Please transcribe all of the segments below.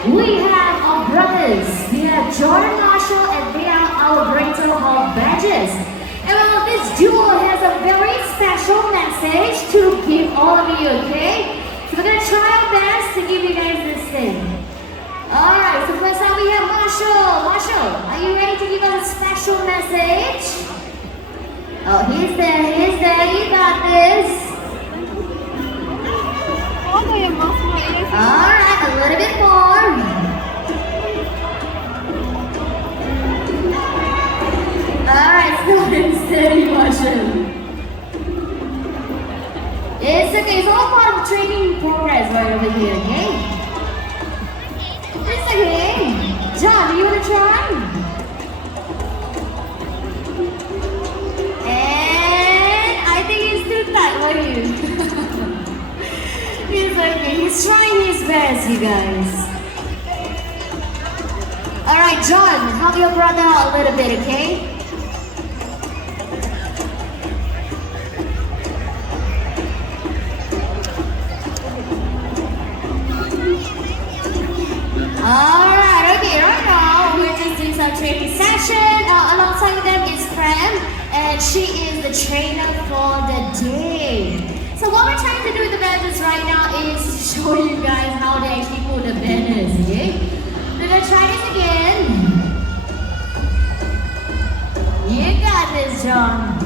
We have our brothers. We have Jordan Marshall and they are our greater of badges. And well, this duo has a very special message to give all of you, okay? So we're gonna try our best to give you guys this thing. Alright, so first up we have Marshall. Marshall, are you ready to give us a special message? Oh, he's there, you got this. Alright, a little bit more. Alright, slow and steady, Marshall. It's okay, it's all part of training progress right over here, okay? It's okay. John, do you want to try? And I think he's too tight, what do you? He's okay, he's trying his best, you guys. Alright, John, help your brother out a little bit, okay? Alright, okay, right now we're just doing some training session. Alongside with them is Prem, and she is the trainer for the day. So what we're trying to do with the banners right now is to show you guys how they actually put the banners, okay? We're gonna try this again. You got this, John.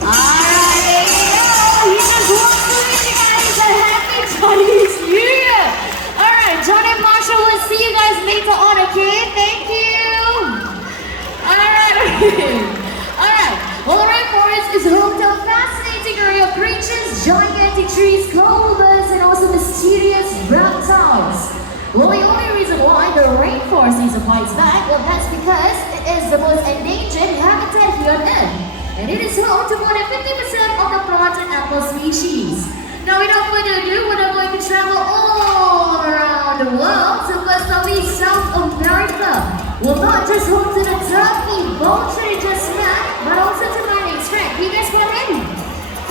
Alright, there you go. You just walked through it, you guys. A happy Chinese New Year. Alright, John and Marshall, we'll see you guys later on, okay? Thank you. Alright, alright. Well, the rainforest is home to a fascinating array of creatures, gigantic trees, clovers, and also mysterious reptiles. Well, the only reason why the rainforest needs to fight back, well, that's because it is the most endangered habitat here on Earth. And it is home to more than 50% of the plant and animal species. Now, without further ado, we're going to travel all around the world. So first up is South America. Well, not just home to the turkey, vulture just met, but also to mining strength. You guys come in?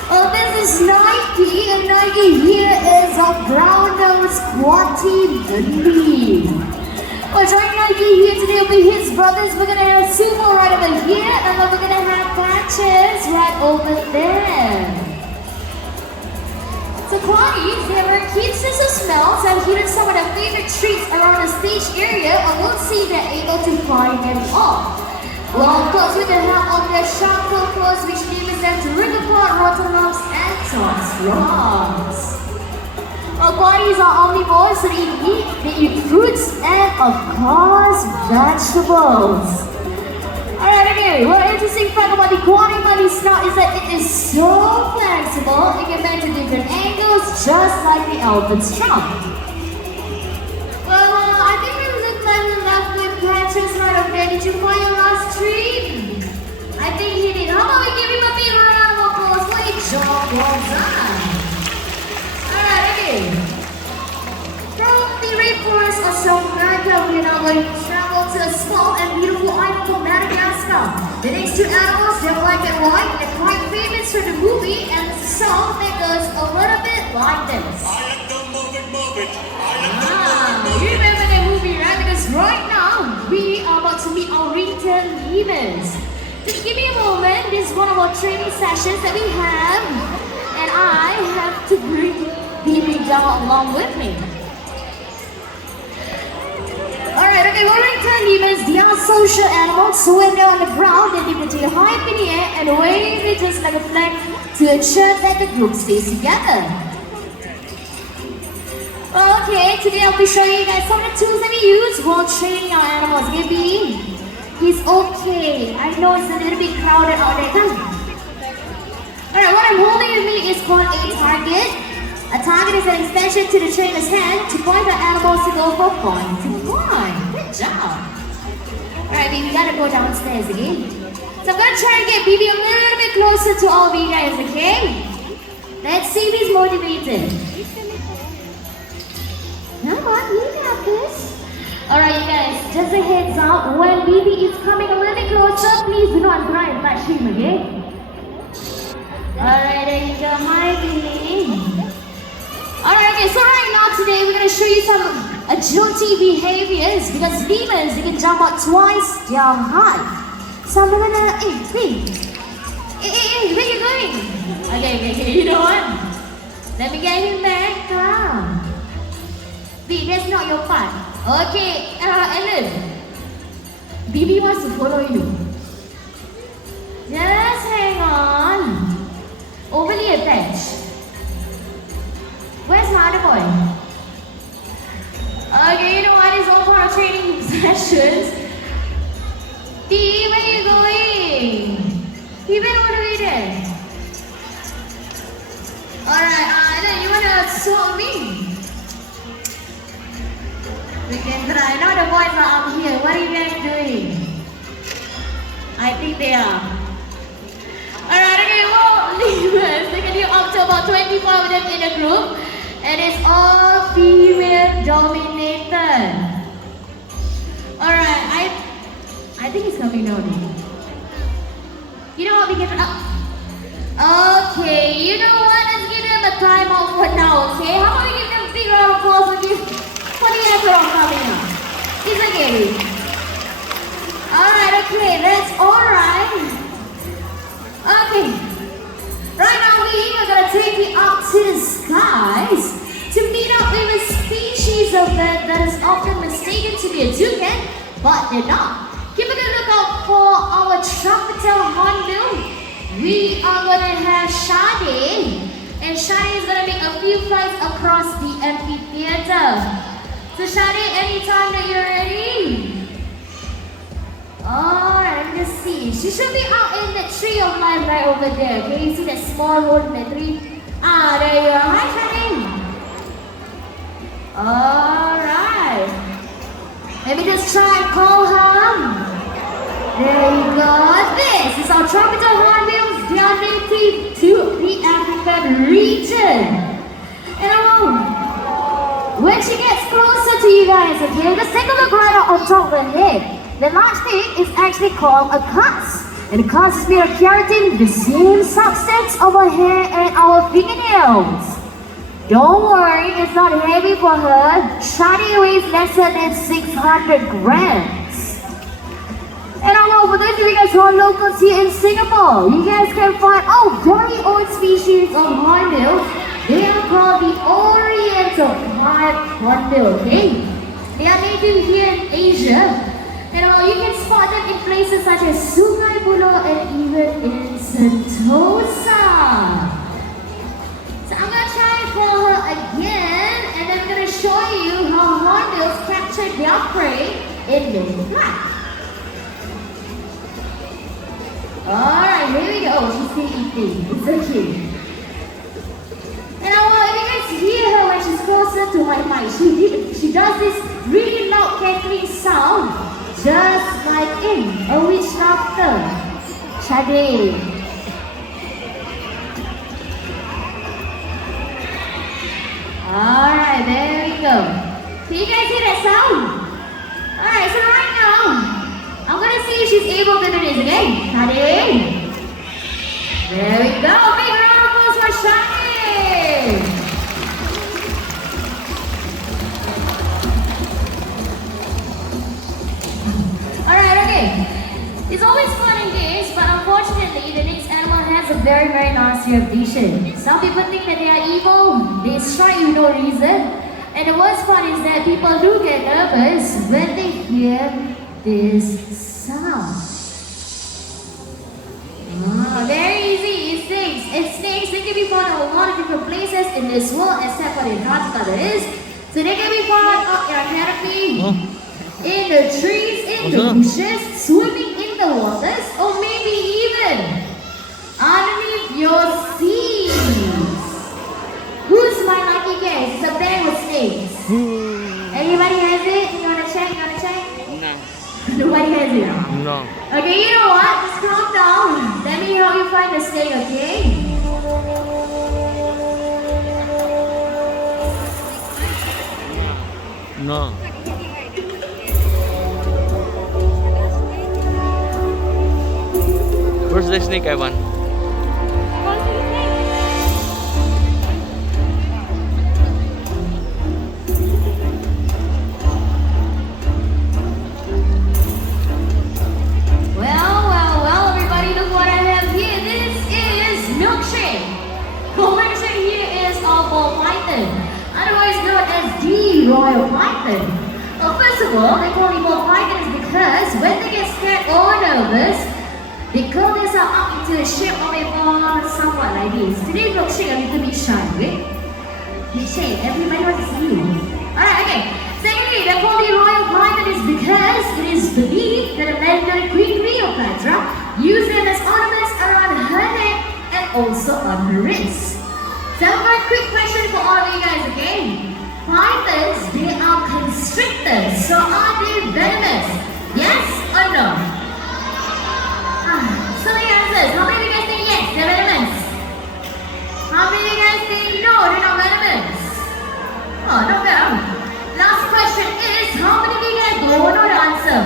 Oh, this is Nike, and Nike here is a brown-nosed squatty bunny. Well, joining Nike here today will be his brothers. We're gonna have Sumo right over here, and then we're gonna have Patches right over there. So Quaddies, they are keen sense of smells and hidden some of their favorite treats around the stage area, and we'll see if they're able to find them all. Well, of course, with the help of their sharp claws, which enables them to rip apart rotten lumps and toss rocks. Well, Quaddies are omnivores, so they eat fruits and, of course, vegetables. Alright, okay, one interesting fact about the Quaddy bunny snout is that it is so flexible, it can bend to different angles, just like the elephant's trunk. Well, I think we look like we left with Patches right over there. Did you find your last tree? I think he did. How about we give him a big round of applause for his job well done? Alright, okay. From the rainforest of South America, we are now going to travel to a small and beautiful island called Madagascar. The next two animals, they're black and white, and quite famous for the movie and the song that goes a little bit like this. You remember that movie, right? Because right now, we are about to meet our retail leaders. Just give me a moment. This is one of our training sessions that we have, and I have to bring Bibi down along with me. Alright, okay, well, retail lemurs, they are social animals, so when they're on the ground, they leave the tail high up in the air and wave it just like a flag to ensure that the group stays together. Okay, today I'll be showing you guys some of the tools that we use while training our animals. Maybe he's okay. I know it's a little bit crowded out there. Come. Alright, what I'm holding with me is called a target. A target is an extension to the trainer's hand to point the animals to go for point to point. Good job. Alright, baby, we gotta go downstairs again. So I'm gonna try to get Bibi a little bit closer to all of you guys, okay? Let's see if he's motivated. Come on, you got this. Alright, you guys, just a heads up. When Bibi is coming a little bit closer, please do not try and touch him, okay? Alright, there you go, my Bibi. Alright, okay, so right now today we're gonna show you some agility behaviors because lemurs, they can jump up twice their height. So I'm gonna, where you going? Okay, you know what? Let me get him back. Come. B, that's not your part. Okay, Ellen. BB wants to follow you. Just hang on. Overly attached. Where's my other boy? Okay, you know what? It's all part of training sessions. B, where are you going? He went all the way there. Alright, then you wanna swap me? We can try. Now the boys are up here. What are you guys doing? I think they are. Alright, okay, well, lemurs, they can do up to about 24 of them in a group. And it's all female dominated. Alright, I think it's coming down. You know what, we can okay, you know what, let's give them a time out for now, okay? How about we give them a big round of applause for the effort of coming up? It's okay. Alright, okay, that's alright. Okay. Right now we are gonna take it up to the skies to meet up with a species of bird that is often mistaken to be a toucan, but they're not. Keep a good lookout for our trumpeter hornbill. We are gonna have Shade, and Shade is gonna make a few flights across the amphitheater. So Shade, anytime that you're ready. Alright, let me just see. She should be out in the tree of life right over there. Okay, you see that small hole in the tree? There you are. Hi, Shade. Alright. Let me just try and call her. There you go. This is our trumpeter hornbills. They are native to the African region. And when she gets closer to you guys, okay, just take a look right on top of her head. The large thing is actually called a cusp. And the cusp is made of keratin, the same substance of our hair and our fingernails. Don't worry, it's not heavy for her. Shadi weighs lesser than 600 grams. And for those of you guys who are locals here in Singapore, you guys can find very old species of hornbill. They are called the Oriental pied hornbill, okay? They are native here in Asia. And you can spot them in places such as Sungai Buloh and even in Sentosa. So I'm gonna try for her again, and then I'm gonna show you how hornbills capture their prey in mid-flight. Alright, here we go. She's still eating. It's okay. And if you guys hear her when she's closer to my mic, she does this really loud cackling sound, just like in a witch doctor. Shade. Alright, there we go. Can you guys hear that sound? Alright, so right now, I'm gonna see if she's able to do this again. Shade. There we go. Big round of applause for Shade. Alright, okay. It's always fun and games, but unfortunately, the next animal has a very, very nasty reputation. Some people think that they are evil, they strike you no reason. And the worst part is that people do get nervous when they hear this sound. Very easy, it's snakes. And snakes, they can be found in a lot of different places in this world, except for the Antarctica, that is. So they can be found up in a canopy, in the trees, in the bushes, swimming in the waters, or maybe even underneath your seats. Who's my lucky guess? It's a bear with snakes. Everybody has it? You wanna check? No. Nobody has it? No. Okay, you know what? Just calm down. Let me help you find the snake, okay? No. Where's the snake, Ivan? royal python? Well, first of all, they call me ball pythons because when they get scared or nervous, they curl themselves up into the shape of a ball, somewhat like this. Today we'll shake a little bit shy, okay? You shake, everybody wants to see you. Alright, okay. Secondly, they call the royal python is because it is believed that a legendary Queen Cleopatra used them as ornaments around her neck and also on her wrists. So I have a very quick question for all of you guys, okay? Pythons, they are constrictors, so are they venomous? Yes or no? So many answers. How many of you guys think yes, they're venomous? How many of you guys think no, they're not venomous? Oh, not bad. Last question is, how many of you guys don't know the answer?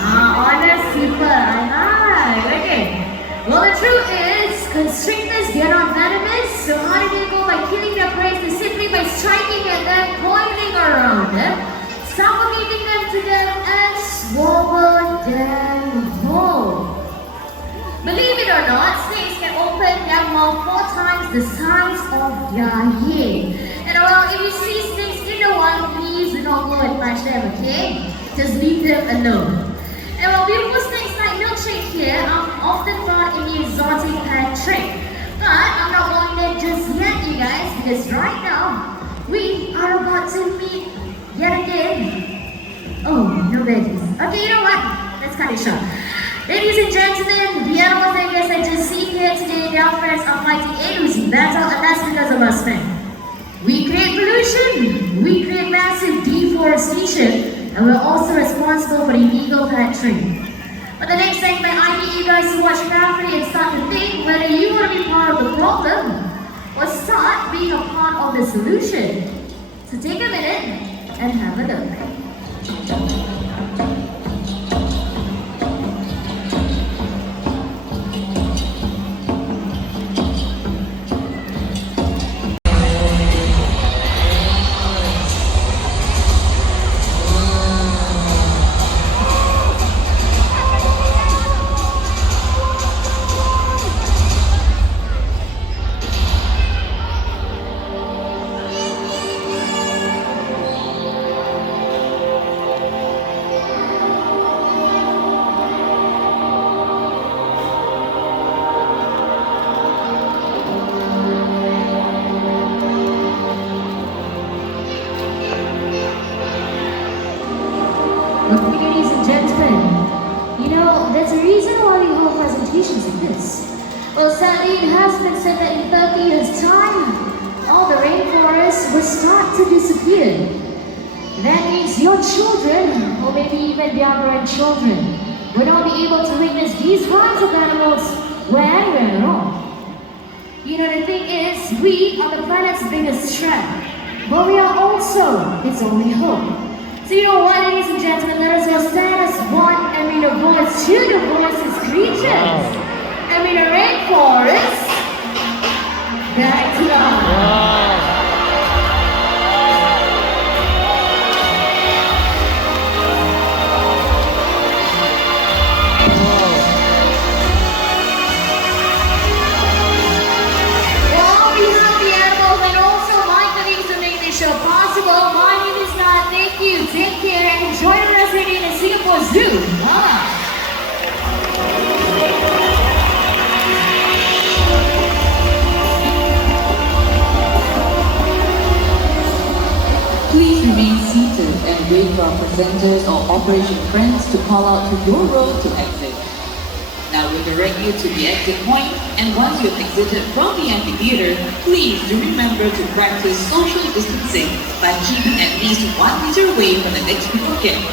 Honest people. Alright, okay. Well, the truth is, constrictors, they're not venomous, so how do they go by killing their prey? Simply by striking at them, coiling around them, suffocating them to death, and swallow them whole. Believe it or not, snakes can open their mouth 4 times the size of their head. And well, if you see snakes in the wild, please do not go and touch them, okay? Just leave them alone. And while beautiful snakes like milkshake here are often found in the exotic pet trade. But I'm not going there just yet, you guys, because right now we are about to meet yet again. Oh, no veggies. Okay, you know what? Let's cut it short. Ladies and gentlemen, the animals that you guys have just seen here today, their friends are fighting a losing battle, and that's because of us men. We create pollution, we create massive deforestation, and we're also responsible for the illegal pet trade. But the next segment, I need you guys to watch carefully and start to think whether you want to be part of the problem or start being a part of the solution. So take a minute and have a look. Ladies and gentlemen, you know, there's a reason why we hold presentations like this. Well, sadly, it has been said that in 30 years' time, all the rainforests will start to disappear. That means your children, or maybe even their grandchildren, will not be able to witness these kinds of animals where anywhere at all. You know, the thing is, we are the planet's biggest threat, but we are also its only hope. So you know what, ladies and gentlemen, let us all stand as one and read a voice to the voiceless creatures. And read a rainforest back to life. Well, on behalf of the animals and also my colleagues who make this show possible, my name is Nat. Thank you, take care, and enjoy the rest of your day in the Singapore Zoo. Please remain seated and wait for our presenters or operation friends to call out to your row to exit. Now we'll direct you to the exit point, and once you've exited from the amphitheater, please do remember to practice social distancing by keeping at least 1 meter away from the next group of guests.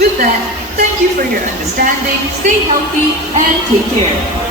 With that, thank you for your understanding, stay healthy, and take care.